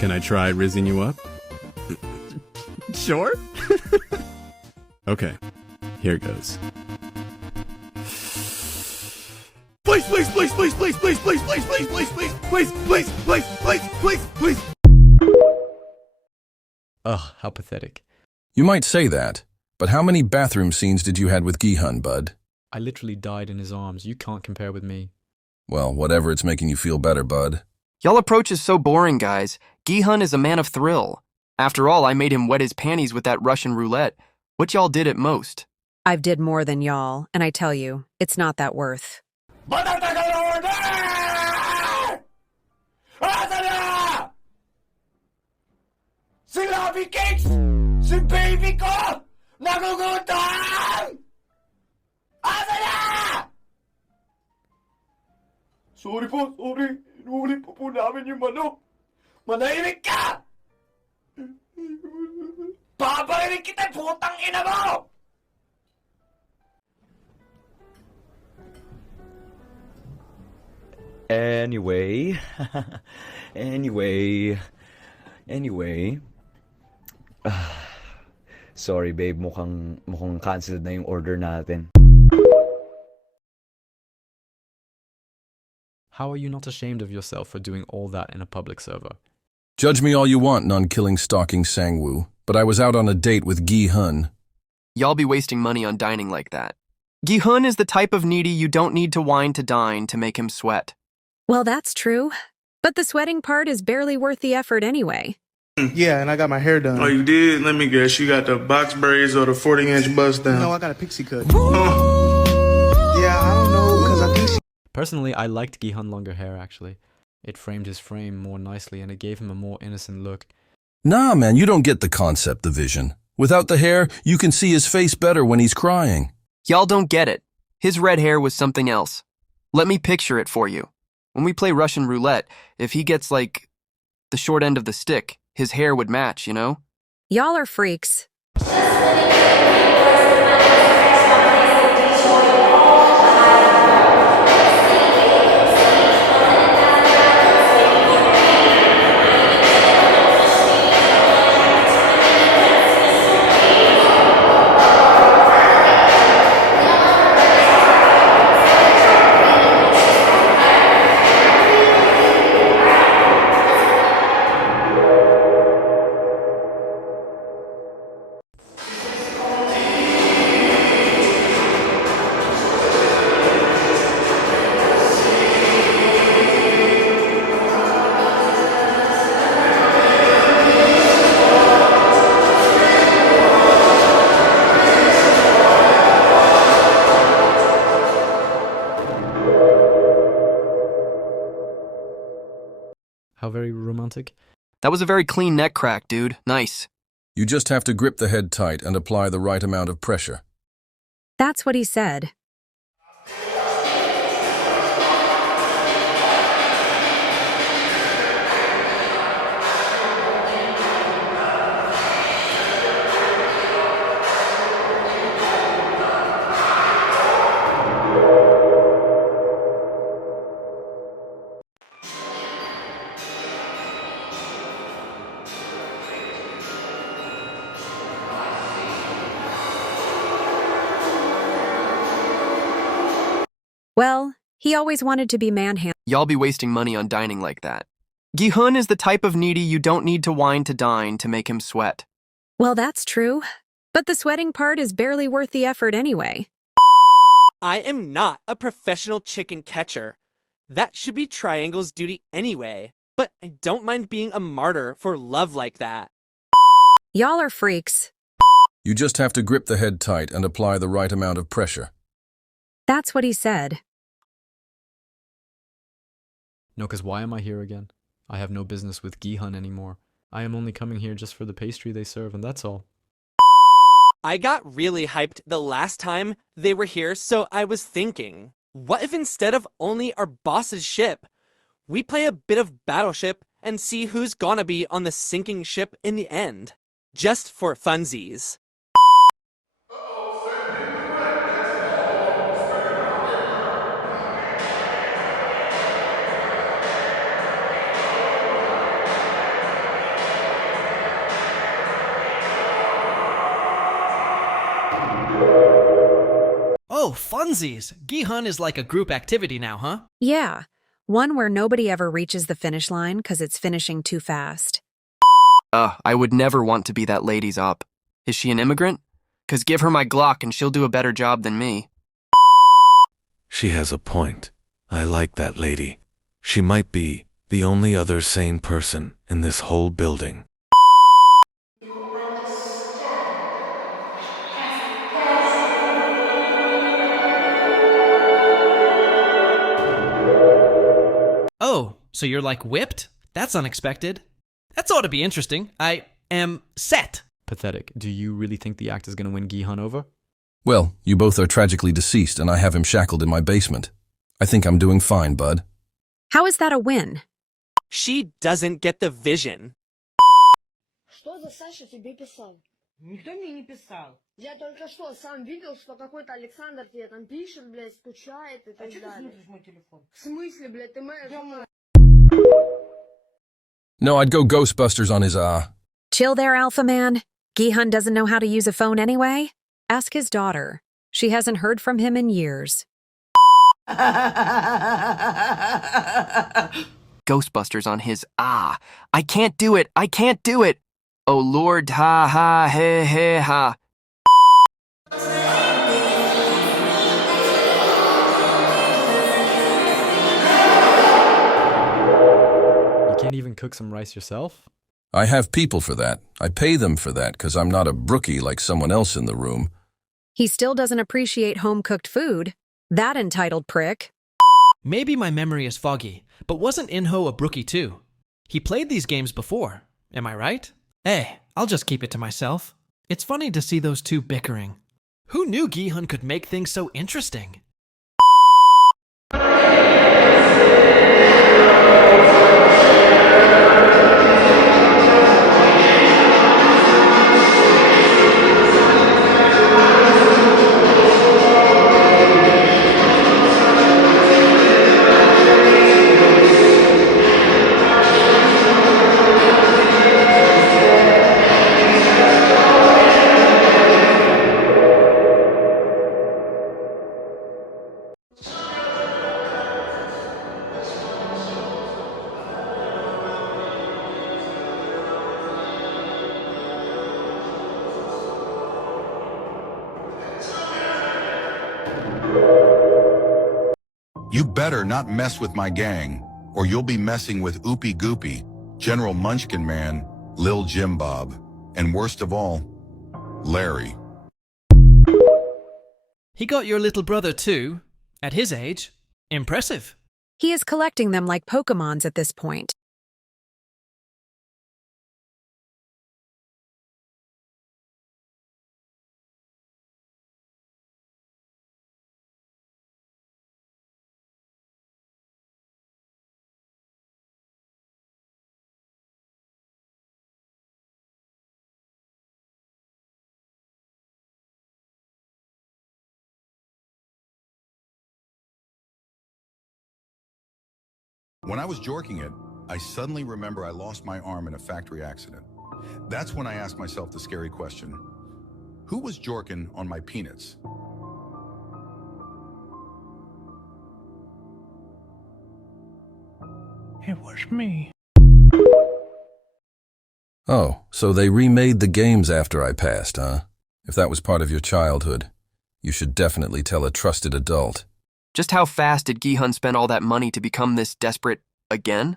Can I try rizzing you up? Sure. Okay, here goes. Please, please, please, please, please, please, please, please, please, please, please, please, please, please, please, please, please. Ugh, how pathetic. You might say that, but how many bathroom scenes did you had with Gi-hun, bud? I literally died in his arms. You can't compare with me. Well, whatever, it's making you feel better, bud. Y'all approach is so boring, guys. Gi-hun is a man of thrill. After all, I made him wet his panties with that Russian roulette. What y'all did at most? I've did more than y'all, and I tell you, it's not that worth. Sinabi Cakes! Si baby ko! Nagugutan! Asa na? Sorry po, sorry. Inuulit po namin yung manok. Manahimik ka! Babarinig kita, putang ina mo! Anyway. Sorry babe, mukhang canceled na yung order natin. How are you not ashamed of yourself for doing all that in a public server? Judge me all you want, non-killing, stalking Sangwoo, but I was out on a date with Gi-hun. Y'all be wasting money on dining like that. Gi-hun is the type of needy you don't need to wine to dine to make him sweat. Well, that's true. But the sweating part is barely worth the effort anyway. Yeah, and I got my hair done. Oh, you did? Let me guess. You got the box braids or the 40-inch bust down? No, I got a pixie cut. Yeah, I don't know, because I think she... Personally, I liked Gi-hun longer hair, actually. It framed his frame more nicely and it gave him a more innocent look. Nah, man, you don't get the concept, the vision. Without the hair, you can see his face better when he's crying. Y'all don't get it. His red hair was something else. Let me picture it for you. When we play Russian roulette, if he gets, like, the short end of the stick, his hair would match, you know? Y'all are freaks. How very romantic. That was a very clean neck crack, dude. Nice. You just have to grip the head tight and apply the right amount of pressure. That's what he said. Well, he always wanted to be manhandled. Y'all be wasting money on dining like that. Gi-hun is the type of needy you don't need to wine to dine to make him sweat. Well, that's true. But the sweating part is barely worth the effort anyway. I am not a professional chicken catcher. That should be Triangle's duty anyway. But I don't mind being a martyr for love like that. Y'all are freaks. You just have to grip the head tight and apply the right amount of pressure. That's what he said. No, because why am I here again? I have no business with Gi-hun anymore. I am only coming here just for the pastry they serve, and that's all. I got really hyped the last time they were here, so I was thinking, what if instead of only our boss's ship, we play a bit of Battleship and see who's gonna be on the sinking ship in the end? Just for funsies. Oh, funsies! GHUN is like a group activity now, huh? Yeah, one where nobody ever reaches the finish line because it's finishing too fast. I would never want to be that lady's op. Is she an immigrant? 'Cause give her my Glock and she'll do a better job than me. She has a point. I like that lady. She might be the only other sane person in this whole building. Oh, so you're like whipped? That's unexpected. That's ought to be interesting. I am set. Pathetic. Do you really think the act is going to win GHUN over? Well, you both are tragically deceased and I have him shackled in my basement. I think I'm doing fine, bud. How is that a win? She doesn't get the vision. Что за Саша тебе писал? Никто мне не писал. Я только что сам видел, что какой-то Александр тебе там пишет, блядь, скучает и так далее. А что ты смотришь мой телефон? В смысле, блядь, ты моя жена? No, I'd go Ghostbusters on his, Chill there, Alpha Man. GHUN doesn't know how to use a phone anyway? Ask his daughter. She hasn't heard from him in years. Ghostbusters on his I can't do it. I can't do it. Oh Lord, ha ha, he he ha. You can't even cook some rice yourself? I have people for that. I pay them for that because I'm not a brookie like someone else in the room. He still doesn't appreciate home-cooked food. That entitled prick. Maybe my memory is foggy, but wasn't Inho a brookie too? He played these games before, am I right? Hey, I'll just keep it to myself. It's funny to see those two bickering. Who knew GHUN could make things so interesting? You better not mess with my gang, or you'll be messing with Oopie Goopy, General Munchkin Man, Lil Jim Bob, and worst of all, Larry. He got your little brother too, at his age. Impressive. He is collecting them like Pokemons at this point. When I was jorking it, I suddenly remember I lost my arm in a factory accident. That's when I asked myself the scary question, who was jorking on my peanuts? It was me. Oh, so they remade the games after I passed, huh? If that was part of your childhood, you should definitely tell a trusted adult. Just how fast did GHUN spend all that money to become this desperate again?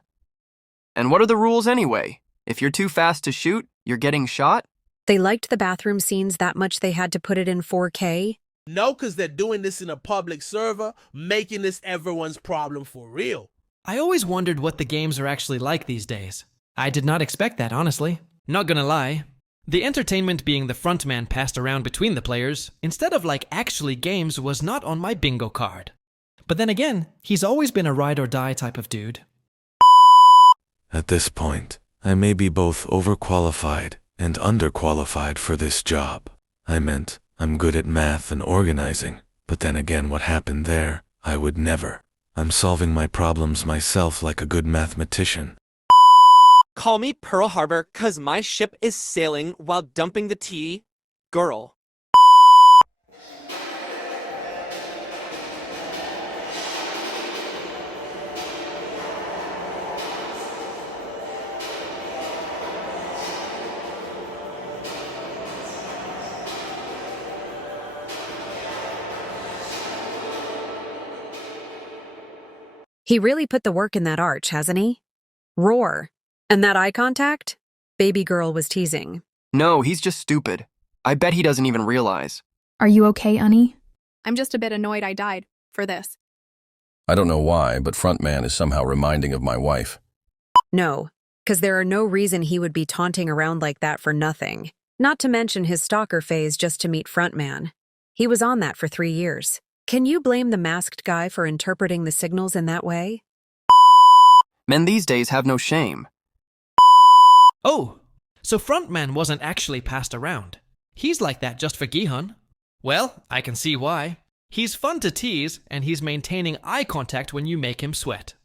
And what are the rules anyway? If you're too fast to shoot, you're getting shot? They liked the bathroom scenes that much they had to put it in 4K? No, because they're doing this in a public server, making this everyone's problem for real. I always wondered what the games are actually like these days. I did not expect that, honestly. Not gonna lie. The entertainment being the frontman passed around between the players, instead of like actually games, was not on my bingo card. But then again, he's always been a ride or die type of dude. At this point, I may be both overqualified and underqualified for this job. I meant, I'm good at math and organizing, but then again what happened there, I would never. I'm solving my problems myself like a good mathematician. Call me Pearl Harbor, 'cause my ship is sailing while dumping the tea. Girl. He really put the work in that arch, hasn't he? Roar. And that eye contact? Baby girl was teasing. No, he's just stupid. I bet he doesn't even realize. Are you okay, Unnie? I'm just a bit annoyed I died for this. I don't know why, but Frontman is somehow reminding of my wife. No, because there are no reason he would be taunting around like that for nothing. Not to mention his stalker phase just to meet Frontman. He was on that for 3 years. Can you blame the masked guy for interpreting the signals in that way? Men these days have no shame. Oh, so Frontman wasn't actually passed around. He's like that just for GiHun. Well, I can see why. He's fun to tease, and he's maintaining eye contact when you make him sweat.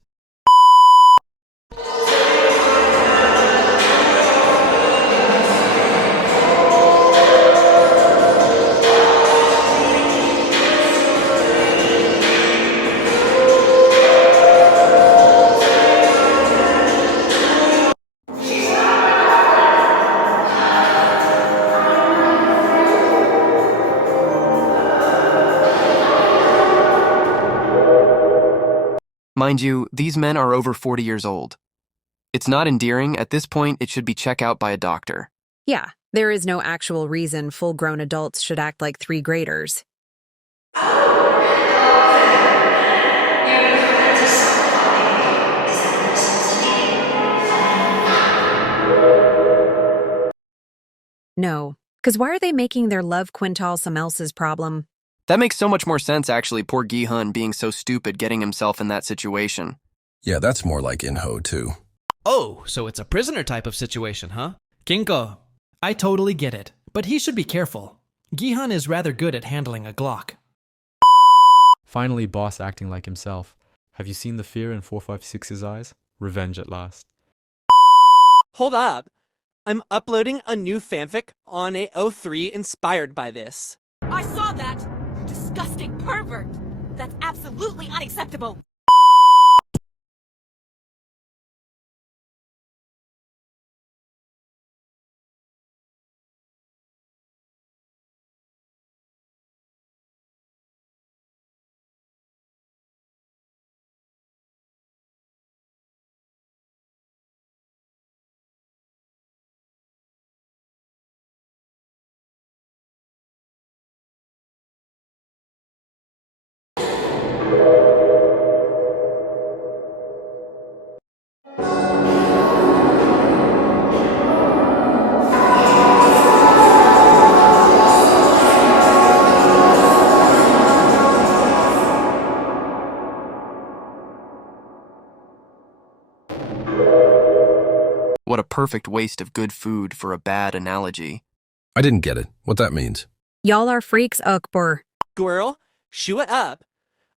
Mind you, these men are over 40 years old. It's not endearing. At this point, it should be checked out by a doctor. Yeah, there is no actual reason full-grown adults should act like 3 graders. No, because why are they making their love quintal some else's problem? That makes so much more sense, actually. Poor GiHun being so stupid getting himself in that situation. Yeah, that's more like InHo too. Oh, so it's a prisoner type of situation, huh? Kinko, I totally get it, but he should be careful. GiHun is rather good at handling a Glock. Finally, boss acting like himself. Have you seen the fear in 456's eyes? Revenge at last. Hold up. I'm uploading a new fanfic on a O3 inspired by this. I saw that! Disgusting pervert! That's absolutely unacceptable! What a perfect waste of good food for a bad analogy. I didn't get it. What that means. Y'all are freaks, Ukbur. Squirrel, shoo it up.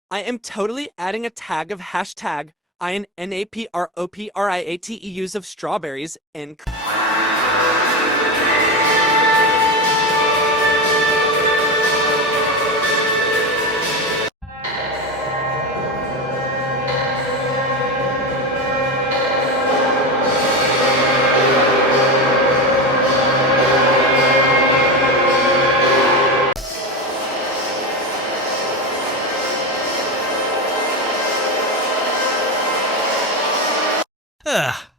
I am totally adding a tag of hashtag INNAPROPRIATEUs of strawberries and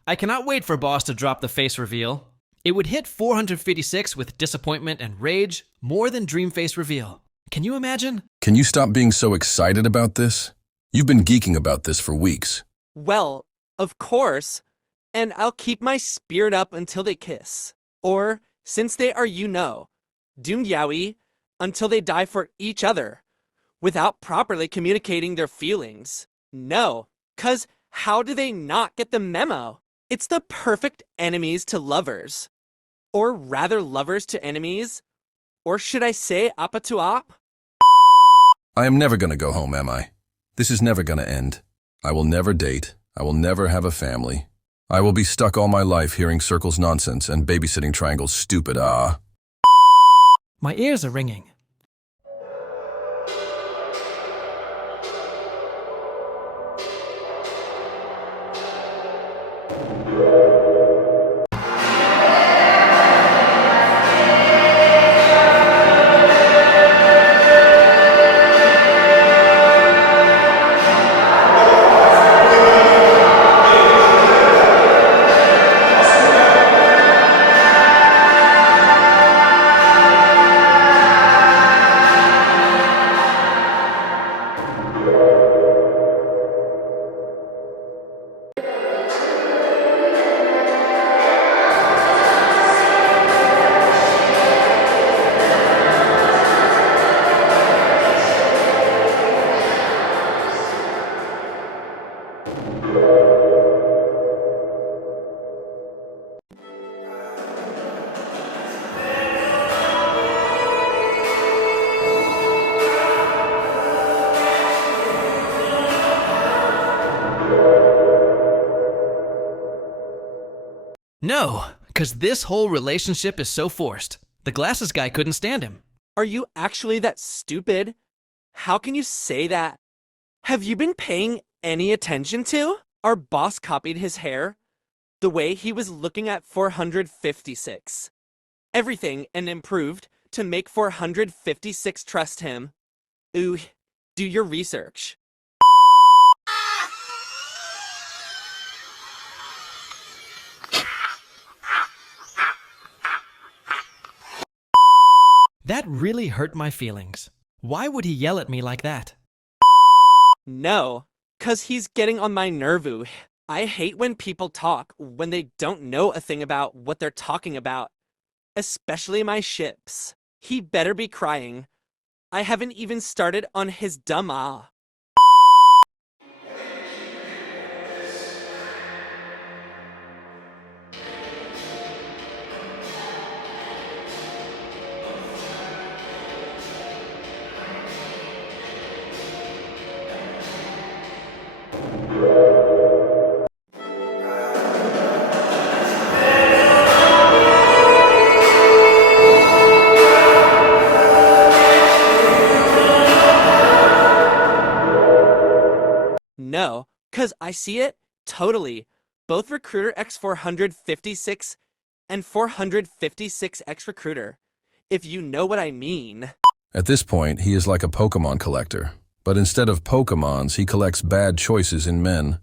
I cannot wait for Boss to drop the face reveal. It would hit 456 with disappointment and rage more than Dream Face reveal. Can you imagine? Can you stop being so excited about this? You've been geeking about this for weeks. well, of course. And I'll keep my spirit up until they kiss. Or, since they are doomed yaoi, until they die for each other, without properly communicating their feelings. No, 'cause how do they not get the memo? It's the perfect enemies to lovers. Or rather lovers to enemies. Or should I say appa to op? I am never gonna go home, am I? This is never gonna end. I will never date. I will never have a family. I will be stuck all my life hearing Circle's nonsense and babysitting Triangle's stupid ah. My ears are ringing. No, because this whole relationship is so forced. The glasses guy couldn't stand him. Are you actually that stupid? How can you say that? Have you been paying any attention to? Our boss copied his hair the way he was looking at 456. Everything and improved to make 456 trust him. Ooh, do your research. That really hurt my feelings. Why would he yell at me like that? No, 'cause he's getting on my nerve. I hate when people talk when they don't know a thing about what they're talking about. Especially my ships. He better be crying. I haven't even started on his dumb ah. No, 'cause I see it totally. Both Recruiter X456 and 456X Recruiter, if you know what I mean. At this point, he is like a Pokemon collector. But instead of Pokemons, he collects bad choices in men.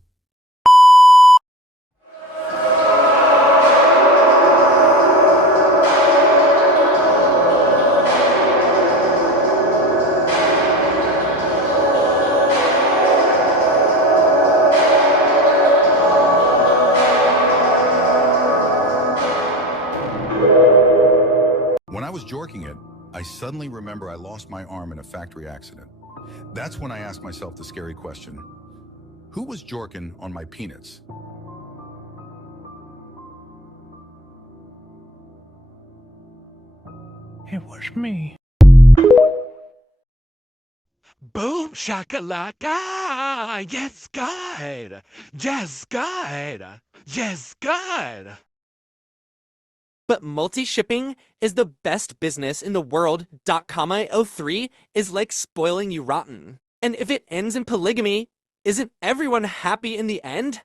When I was jorking it, I suddenly remember I lost my arm in a factory accident. That's when I asked myself the scary question, who was jorking on my peanuts? It was me. Boom shakalaka! Yes, God! Yes, God! Yes, God! But multi-shipping is the best business in the world. .com.io3 is like spoiling you rotten. And if it ends in polygamy, isn't everyone happy in the end?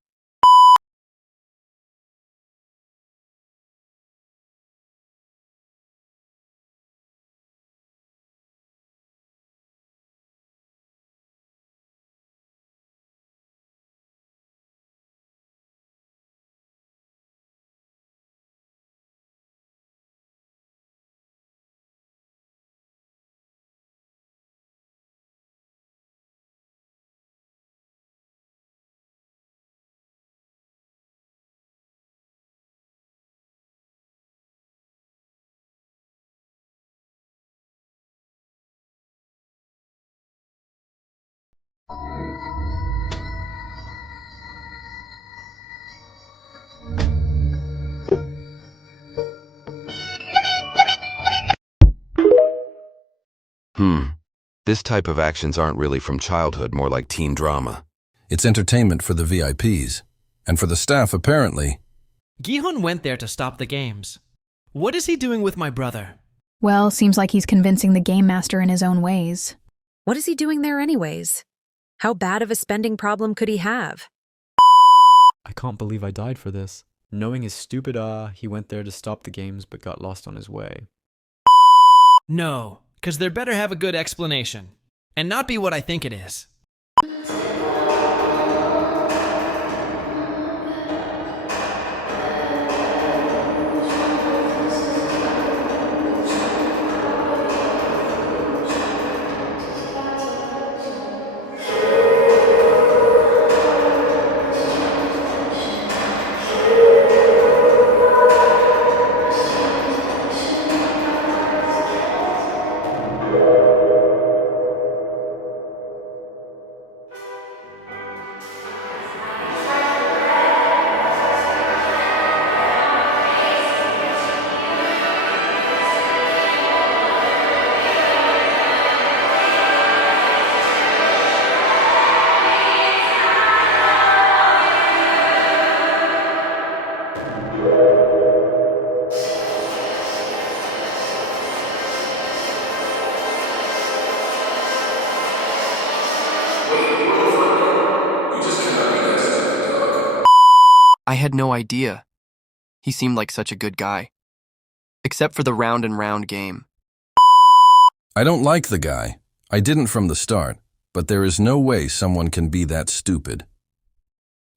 This type of actions aren't really from childhood, more like teen drama. It's entertainment for the VIPs. And for the staff, apparently. Gi-hun went there to stop the games. What is he doing with my brother? Well, seems like he's convincing the game master in his own ways. What is he doing there anyways? How bad of a spending problem could he have? I can't believe I died for this. Knowing his stupid he went there to stop the games but got lost on his way. No, because there better have a good explanation. And not be what I think it is. I had no idea. He seemed like such a good guy. Except for the round and round game. I don't like the guy. I didn't from the start, but there is no way someone can be that stupid.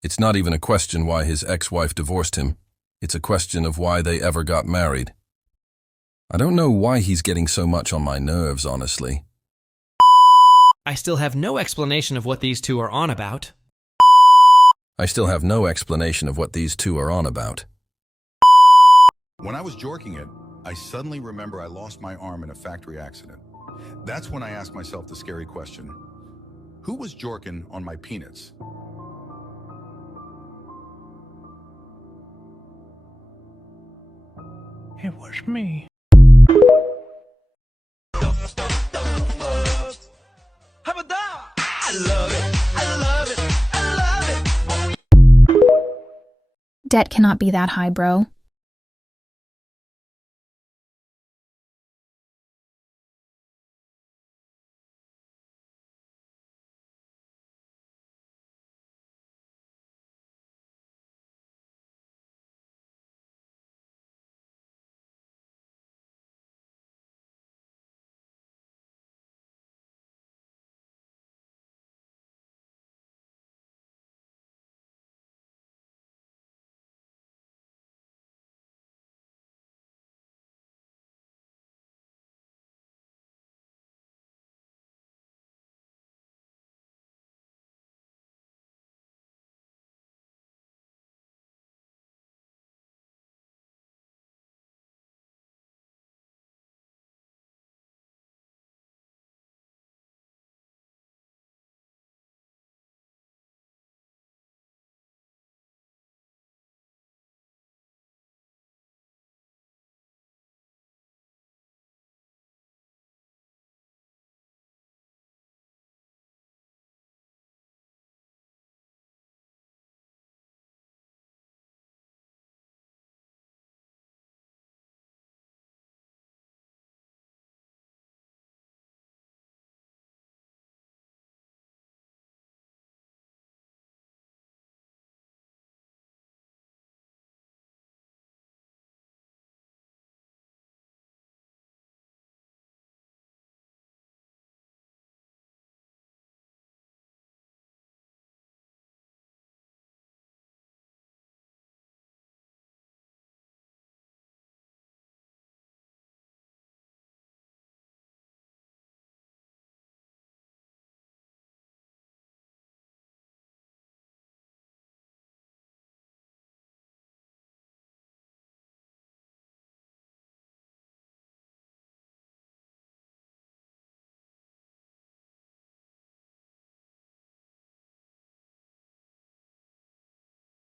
It's not even a question why his ex-wife divorced him. It's a question of why they ever got married. I don't know why he's getting so much on my nerves, honestly. I still have no explanation of what these two are on about. I still have no explanation of what these two are on about. When I was jorking it, I suddenly remember I lost my arm in a factory accident. That's when I asked myself the scary question, who was jorking on my peanuts? It was me. Debt cannot be that high, bro.